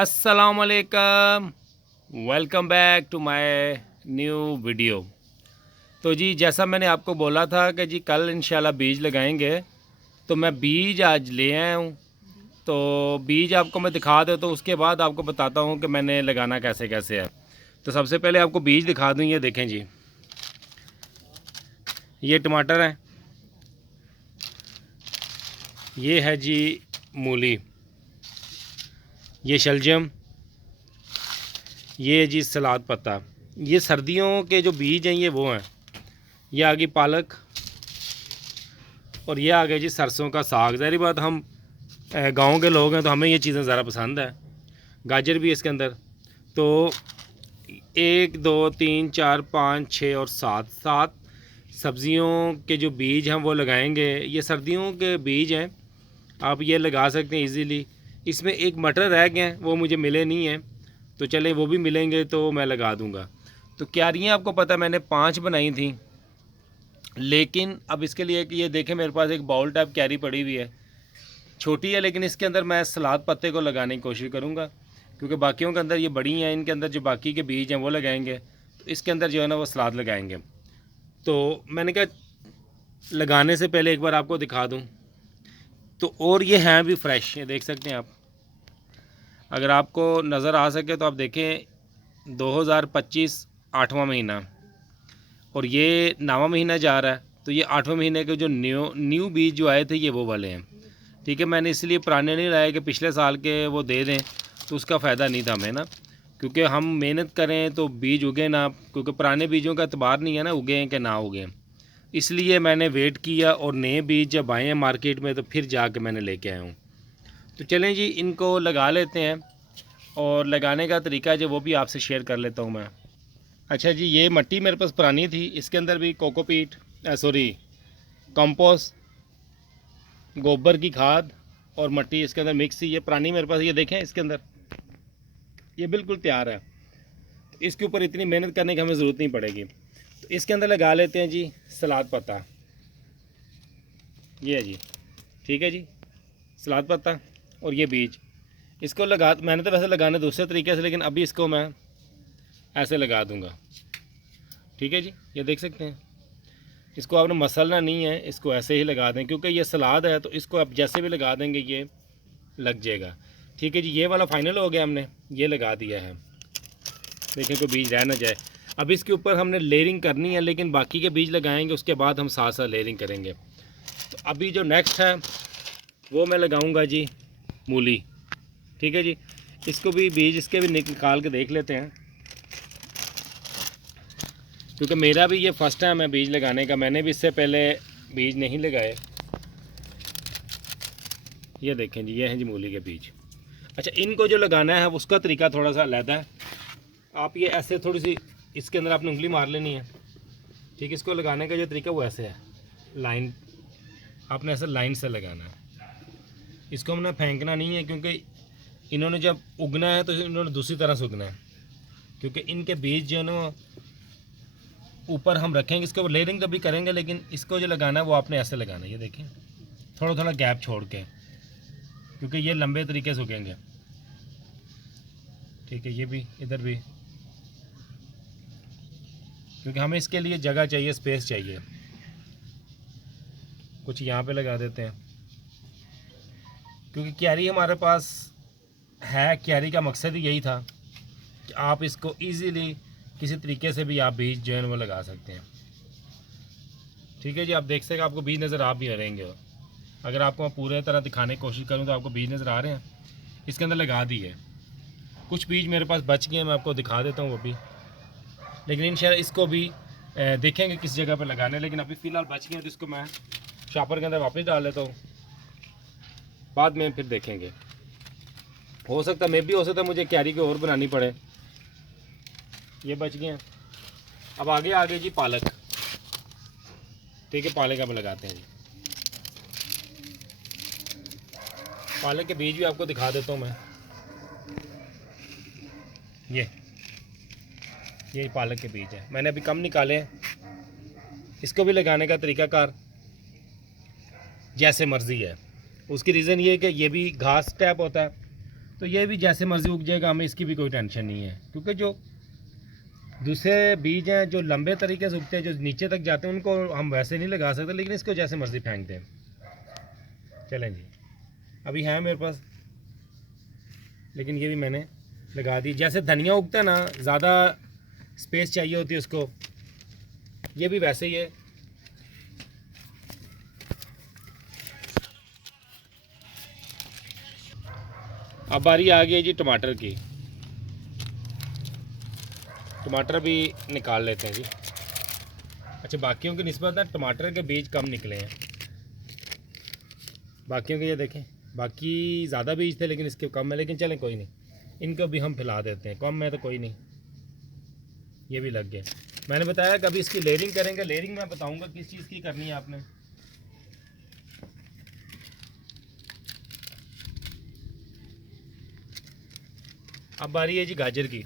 अस्सलामुअलैकुम, welcome back to my new video. तो जी जैसा मैंने आपको बोला था कि जी कल इंशाल्लाह बीज लगाएंगे, तो मैं बीज आज ले आया हूँ। तो बीज आपको मैं दिखा देता हूँ, उसके बाद आपको बताता हूँ कि मैंने लगाना कैसे कैसे है। तो सबसे पहले आपको बीज दिखा दूँ, ये देखें जी, ये टमाटर है, ये है जी मूली, ये शलजम, ये जी सलाद पत्ता। ये सर्दियों के जो बीज हैं ये वो हैं। ये आ गई पालक और ये आ गया जी सरसों का साग। ज़ाहिर बात हम गांव के लोग हैं तो हमें ये चीज़ें ज़्यादा पसंद है। गाजर भी है इसके अंदर। तो 1 2 3 4 5 6 और 7 सब्ज़ियों के जो बीज हैं वो लगाएंगे। ये सर्दियों के बीज हैं, आप ये लगा सकते हैं इजीली। इसमें एक मटर रह गए हैं, वो मुझे मिले नहीं हैं, तो चले वो भी मिलेंगे तो मैं लगा दूंगा। तो क्यारियाँ आपको पता है मैंने 5 बनाई थी, लेकिन अब इसके लिए कि ये देखें मेरे पास एक बाउल टाइप क्यारी पड़ी हुई है, छोटी है, लेकिन इसके अंदर मैं सलाद पत्ते को लगाने की कोशिश करूँगा, क्योंकि बाकियों के अंदर ये बड़ी हैं, इनके अंदर जो बाकी के बीज हैं वो लगाएंगे, तो इसके अंदर जो है ना वो सलाद लगाएंगे। तो मैंने कहा लगाने से पहले एक बार आपको दिखा दूँ। तो और ये हैं भी फ्रेश, ये देख सकते हैं आप, अगर आपको नज़र आ सके तो आप देखें 2025 8वां महीना और ये 9वां महीना जा रहा है। तो ये 8वें महीने के जो न्यू बीज जो आए थे ये वो वाले हैं। ठीक है, मैंने इसलिए पुराने नहीं लाए कि पिछले साल के वो दे दें, तो उसका फ़ायदा नहीं था हमें ना, क्योंकि हम मेहनत करें तो बीज उगे ना, क्योंकि पुराने बीजों का एतबार नहीं है ना उगे हैं कि ना उगे। इसलिए मैंने वेट किया और नए बीज जब आए हैं मार्केट में तो फिर जाके मैंने लेके आया हूँ। तो चलें जी इनको लगा लेते हैं, और लगाने का तरीका जो वो भी आपसे शेयर कर लेता हूँ मैं। अच्छा जी, ये मिट्टी मेरे पास पुरानी थी, इसके अंदर भी कोकोपीट सॉरी कंपोस्ट, गोबर की खाद और मिट्टी इसके अंदर मिक्स थी। ये पुरानी मेरे पास, ये देखें इसके अंदर ये बिल्कुल तैयार है, तो इसके ऊपर इतनी मेहनत करने की हमें ज़रूरत नहीं पड़ेगी। तो इसके अंदर लगा लेते हैं जी सलाद पत्ता, ये है जी, ठीक है जी, सलाद पत्ता और ये बीज। इसको लगा, मैंने तो वैसे लगाने दूसरे तरीके से, लेकिन अभी इसको मैं ऐसे लगा दूंगा। ठीक है जी, ये देख सकते हैं, इसको आपने मसलना नहीं है, इसको ऐसे ही लगा दें, क्योंकि ये सलाद है तो इसको आप जैसे भी लगा देंगे ये लग जाएगा। ठीक है जी, ये वाला फाइनल हो गया, हमने ये लगा दिया है। देखें कोई बीज रह ना जाए। अब इसके ऊपर हमने लेयरिंग करनी है, लेकिन बाकी के बीज लगाएंगे उसके बाद हम साथ साथ लेयरिंग करेंगे। तो अभी जो नेक्स्ट है वो मैं लगाऊंगा जी मूली। ठीक है जी, इसको भी बीज इसके भी निकाल के देख लेते हैं, क्योंकि मेरा भी ये फर्स्ट टाइम है बीज लगाने का, मैंने भी इससे पहले बीज नहीं लगाए। ये देखें जी, ये हैं जी मूली के बीज। अच्छा, इनको जो लगाना है उसका तरीका थोड़ा सा अलग है। आप ये ऐसे थोड़ी सी इसके अंदर आपने उंगली मार लेनी है। ठीक है, इसको लगाने का जो तरीका वो ऐसे है, लाइन, आपने ऐसे लाइन से लगाना है। इसको हमने फेंकना नहीं है, क्योंकि इन्होंने जब उगना है तो इन्होंने दूसरी तरह से उगना है, क्योंकि इनके बीज जो है ना ऊपर हम रखेंगे, इसके ऊपर लेयरिंग कभी करेंगे, लेकिन इसको जो लगाना है वो आपने ऐसे लगाना है। ये देखें थोड़ा थोड़ा गैप छोड़ के, क्योंकि ये लंबे तरीके से उगेंगे। ठीक है, ये भी इधर भी, क्योंकि हमें इसके लिए जगह चाहिए, स्पेस चाहिए। कुछ यहाँ पे लगा देते हैं, क्योंकि क्यारी हमारे पास है। क्यारी का मकसद ही यही था कि आप इसको इजीली किसी तरीके से भी आप बीज जो है वो लगा सकते हैं। ठीक है जी, आप देख सकते आपको बीज नज़र आ भी रहेंगे। अगर आपको मैं पूरे तरह दिखाने की कोशिश करूँ तो आपको बीज नज़र आ रहे हैं, इसके अंदर लगा दिए। कुछ बीज मेरे पास बच गए हैं, मैं आपको दिखा देता हूँ वो भी, लेकिन इंशाल्लाह इसको भी देखेंगे किस जगह पर लगाने, लेकिन अभी फ़िलहाल बच गए हैं तो इसको मैं शॉपर के अंदर वापस डाल लेता हूँ, बाद में फिर देखेंगे। हो सकता है, मे भी हो सकता है मुझे क्यारी की और बनानी पड़े। ये बच गए हैं। अब आगे जी पालक। ठीक है, पालक अब लगाते हैं जी। पालक के बीज भी आपको दिखा देता हूँ मैं। ये पालक के बीज है, मैंने अभी कम निकाले हैं। इसको भी लगाने का तरीकाकार जैसे मर्ज़ी है। उसकी रीज़न ये है कि ये भी घास टाइप होता है तो ये भी जैसे मर्ज़ी उग जाएगा, हमें इसकी भी कोई टेंशन नहीं है, क्योंकि जो दूसरे बीज हैं जो लंबे तरीके से उगते हैं, जो नीचे तक जाते हैं, उनको हम वैसे नहीं लगा सकते, लेकिन इसको जैसे मर्ज़ी फेंक दें। चलें जी, अभी है मेरे पास, लेकिन ये भी मैंने लगा दी। जैसे धनिया उगता है ना, ज़्यादा स्पेस चाहिए होती है उसको, ये भी वैसे ही है। अब बारी आ गई है जी टमाटर की। टमाटर भी निकाल लेते हैं जी। अच्छा, बाकियों की निस्बत ना टमाटर के बीज कम निकले हैं। बाकियों के ये देखें, बाकी ज़्यादा बीज थे लेकिन इसके कम है, लेकिन चलें कोई नहीं, इनको भी हम फैला देते हैं। कम है तो कोई नहीं, ये भी लग गए। मैंने बताया कि अभी इसकी लेयरिंग करेंगे। लेयरिंग मैं बताऊंगा किस चीज़ की करनी है आपने। अब बारी है जी गाजर की।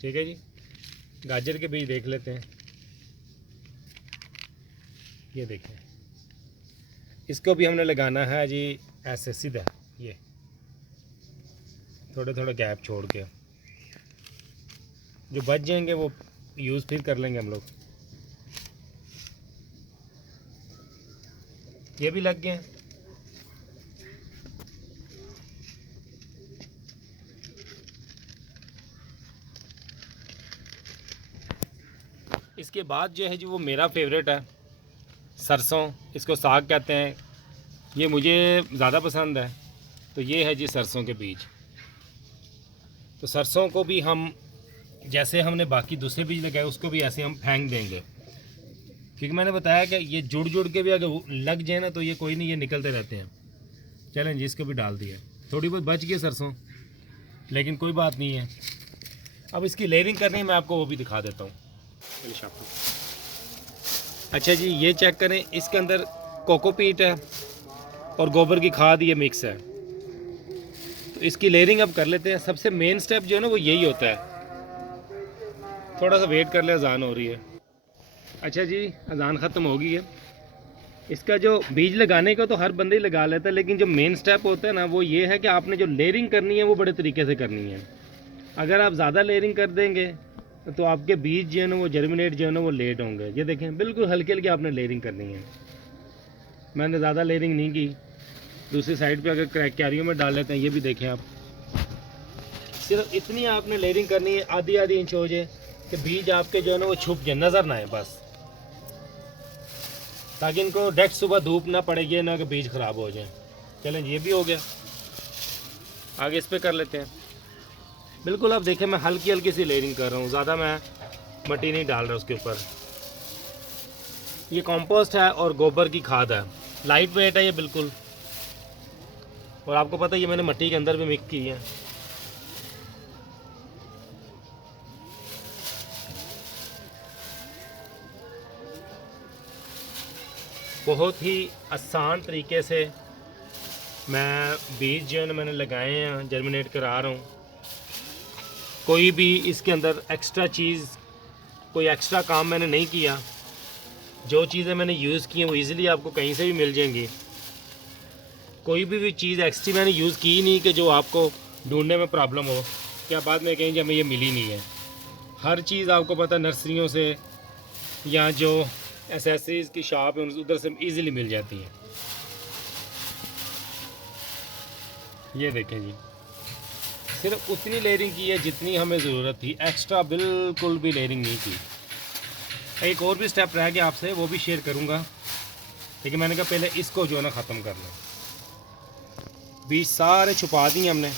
ठीक है जी, गाजर के बीज देख लेते हैं। ये देखें, इसको भी हमने लगाना है जी ऐसे सीधा, ये थोड़े थोड़े गैप छोड़ के, जो बच जाएंगे वो यूज़ फिर कर लेंगे हम लोग। ये भी लग गए हैं। इसके बाद जो है जी वो मेरा फेवरेट है, सरसों। इसको साग कहते हैं, ये मुझे ज़्यादा पसंद है। तो ये है जी सरसों के बीज। तो सरसों को भी हम जैसे हमने बाकी दूसरे बीज लगाए उसको भी ऐसे हम फेंक देंगे, क्योंकि मैंने बताया कि ये जुड़ जुड़ के भी अगर लग जाए ना तो ये कोई नहीं, ये निकलते रहते हैं। चलें जी, इसको भी डाल दिया। थोड़ी बहुत बच गई सरसों, लेकिन कोई बात नहीं है। अब इसकी लेयरिंग करनी है, मैं आपको वो भी दिखा देता हूँ। अच्छा जी, ये चेक करें, इसके अंदर कोकोपीट है और गोबर की खाद ये मिक्स है। तो इसकी लेयरिंग अब कर लेते हैं। सबसे मेन स्टेप जो है ना वो यही होता है। थोड़ा सा वेट कर ले, अजान हो रही है। अच्छा जी, अजान ख़त्म हो गई है। इसका जो बीज लगाने का तो हर बंदे ही लगा लेता है, लेकिन जो मेन स्टेप होता है ना वो ये है कि आपने जो लेयरिंग करनी है वो बड़े तरीके से करनी है। अगर आप ज़्यादा लेयरिंग कर देंगे तो आपके बीज जो है ना वो जर्मिनेट जो है ना वो लेट होंगे। ये देखें, बिल्कुल हल्के हल्के आपने लेयरिंग करनी है। मैंने ज़्यादा लेयरिंग नहीं की। दूसरी साइड पे अगर क्यारियों में डाल लेते हैं, ये भी देखें आप, सिर्फ इतनी आपने लेयरिंग करनी है, आधी आधी इंच हो जाए कि बीज आपके जो है ना वो छुप जाए, नज़र ना आए बस, ताकि इनको डायरेक्ट सुबह धूप ना पड़े, ये ना कि बीज ख़राब हो जाए। चलें, ये भी हो गया। आगे इस पर कर लेते हैं। बिल्कुल आप देखें, मैं हल्की हल्की सी लेयरिंग कर रहा हूँ, ज़्यादा मैं मिट्टी नहीं डाल रहा उसके ऊपर। ये कंपोस्ट है और गोबर की खाद है, लाइट वेट है ये बिल्कुल। और आपको पता है ये मैंने मिट्टी के अंदर भी मिक्स की है। बहुत ही आसान तरीके से मैं बीज जो है मैंने लगाए हैं, जर्मिनेट करा रहा हूँ। कोई भी इसके अंदर एक्स्ट्रा चीज़, कोई एक्स्ट्रा काम मैंने नहीं किया। जो चीज़ें मैंने यूज़ की हैं वो इजीली आपको कहीं से भी मिल जाएंगी। कोई भी चीज़ एक्स्ट्रा मैंने यूज़ की नहीं कि जो आपको ढूंढने में प्रॉब्लम हो, क्या बाद में कहें कि हमें ये मिली नहीं है। हर चीज़ आपको पता नर्सरियों से या जो एसेसरीज़ की शॉप है उधर से ईज़िली मिल जाती है। ये देखें जी, सिर्फ उतनी लेयरिंग की है जितनी हमें ज़रूरत थी, एक्स्ट्रा बिल्कुल भी लेयरिंग नहीं की। एक और भी स्टेप रह गया आपसे, वो भी शेयर करूँगा, लेकिन मैंने कहा पहले इसको जो है ना ख़त्म कर लें। बीज सारे छुपा दिए हमने।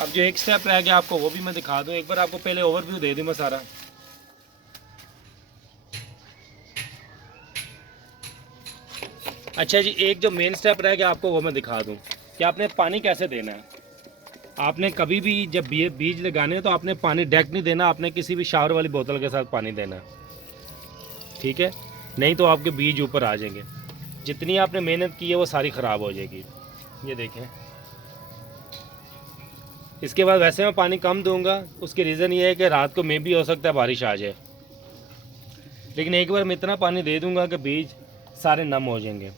अब जो एक स्टेप रह गया आपको वो भी मैं दिखा दूँ। एक बार आपको पहले ओवरव्यू दे दूँ मैं सारा। अच्छा जी, एक जो मेन स्टेप रह गया आपको वो मैं दिखा दूँ कि आपने पानी कैसे देना है। आपने कभी भी जब बीज लगाने हैं तो आपने पानी डायरेक्ट नहीं देना, आपने किसी भी शावर वाली बोतल के साथ पानी देना, ठीक है? नहीं तो आपके बीज ऊपर आ जाएंगे। जितनी आपने मेहनत की है वो सारी ख़राब हो जाएगी। ये देखें। इसके बाद वैसे मैं पानी कम दूंगा, उसकी रीज़न ये है कि रात को भी हो सकता है बारिश आ जाए, लेकिन एक बार मैं इतना पानी दे दूंगा कि बीज सारे नम हो जाएंगे।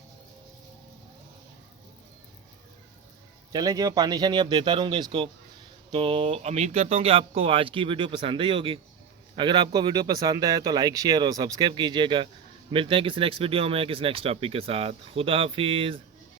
चलें जी, मैं पानी शानी अब देता रहूँगा इसको। तो उम्मीद करता हूँ कि आपको आज की वीडियो पसंद आई होगी। अगर आपको वीडियो पसंद आए तो लाइक शेयर और सब्सक्राइब कीजिएगा। मिलते हैं किसी नेक्स्ट वीडियो में किसी नेक्स्ट टॉपिक के साथ। खुदा हाफिज़।